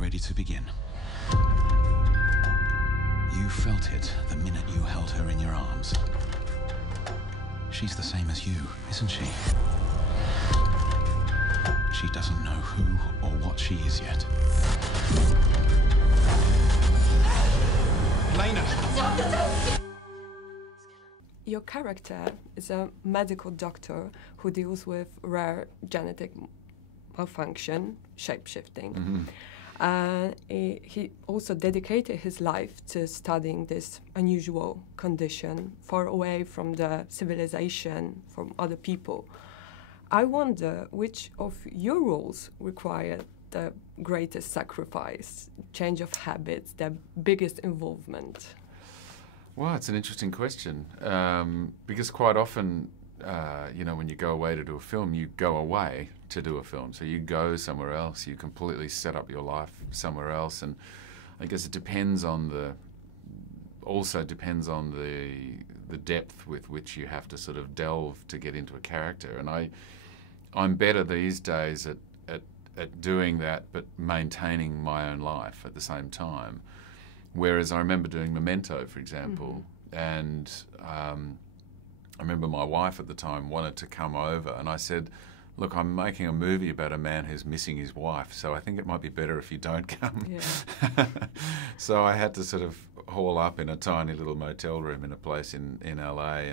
we're ready to begin. You felt it the minute you held her in your arms. She's the same as you, isn't she? She doesn't know who or what she is yet. Lena! Your character is a medical doctor who deals with rare genetic malfunction, shape-shifting. He also dedicated his life to studying this unusual condition, far away from the civilization, from other people. I wonder which of your roles required the greatest sacrifice, change of habits, the biggest involvement? Well, it's an interesting question, because quite often, you know, when you go away to do a film, you go away to do a film. So you go somewhere else, you completely set up your life somewhere else, and I guess it depends on the depth with which you have to sort of delve to get into a character. And I'm better these days at doing that, but maintaining my own life at the same time. Whereas I remember doing Memento, for example, and I remember my wife at the time wanted to come over, and I said, look, I'm making a movie about a man who's missing his wife, so I think it might be better if you don't come. Yeah. So I had to sort of haul up in a tiny little motel room in a place in LA,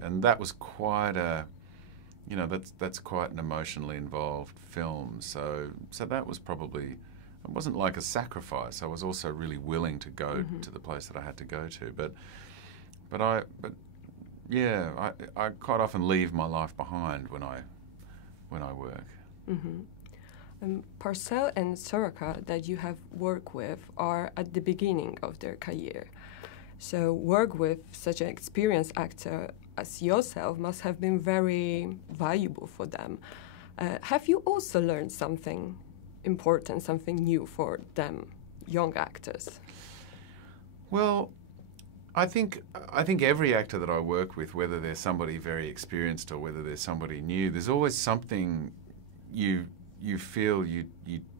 and that was quite a, you know, that's quite an emotionally involved film. So that was probably, it wasn't like a sacrifice. I was also really willing to go to the place that I had to go to. But yeah, I quite often leave my life behind when I work. Pearce and Soraka that you have worked with are at the beginning of their career. So work with such an experienced actor as yourself must have been very valuable for them. Have you also learned something important, something new for them, young actors? Well, I think every actor that I work with, whether they're somebody very experienced or whether they're somebody new, there's always something you feel you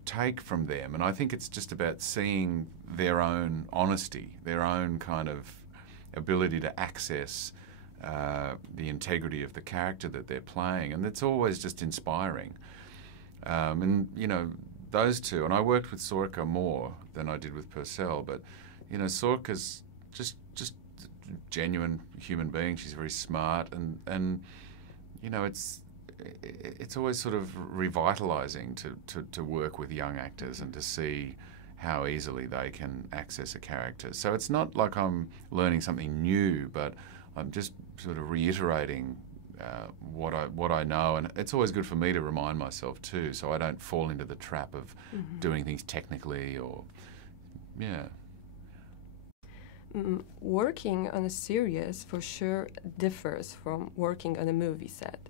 take from them. And I think it's just about seeing their own honesty, their own kind of ability to access the integrity of the character that they're playing. And it's always just inspiring. And, you know, those two, and I worked with Soraka more than I did with Pearce, but, you know, Soraka's just a genuine human being. She's very smart, and you know, it's always sort of revitalizing to work with young actors and to see how easily they can access a character. So it's not like I'm learning something new, but I'm just sort of reiterating what I know, and it's always good for me to remind myself too, so I don't fall into the trap of doing things technically or, yeah. Working on a series for sure differs from working on a movie set.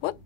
What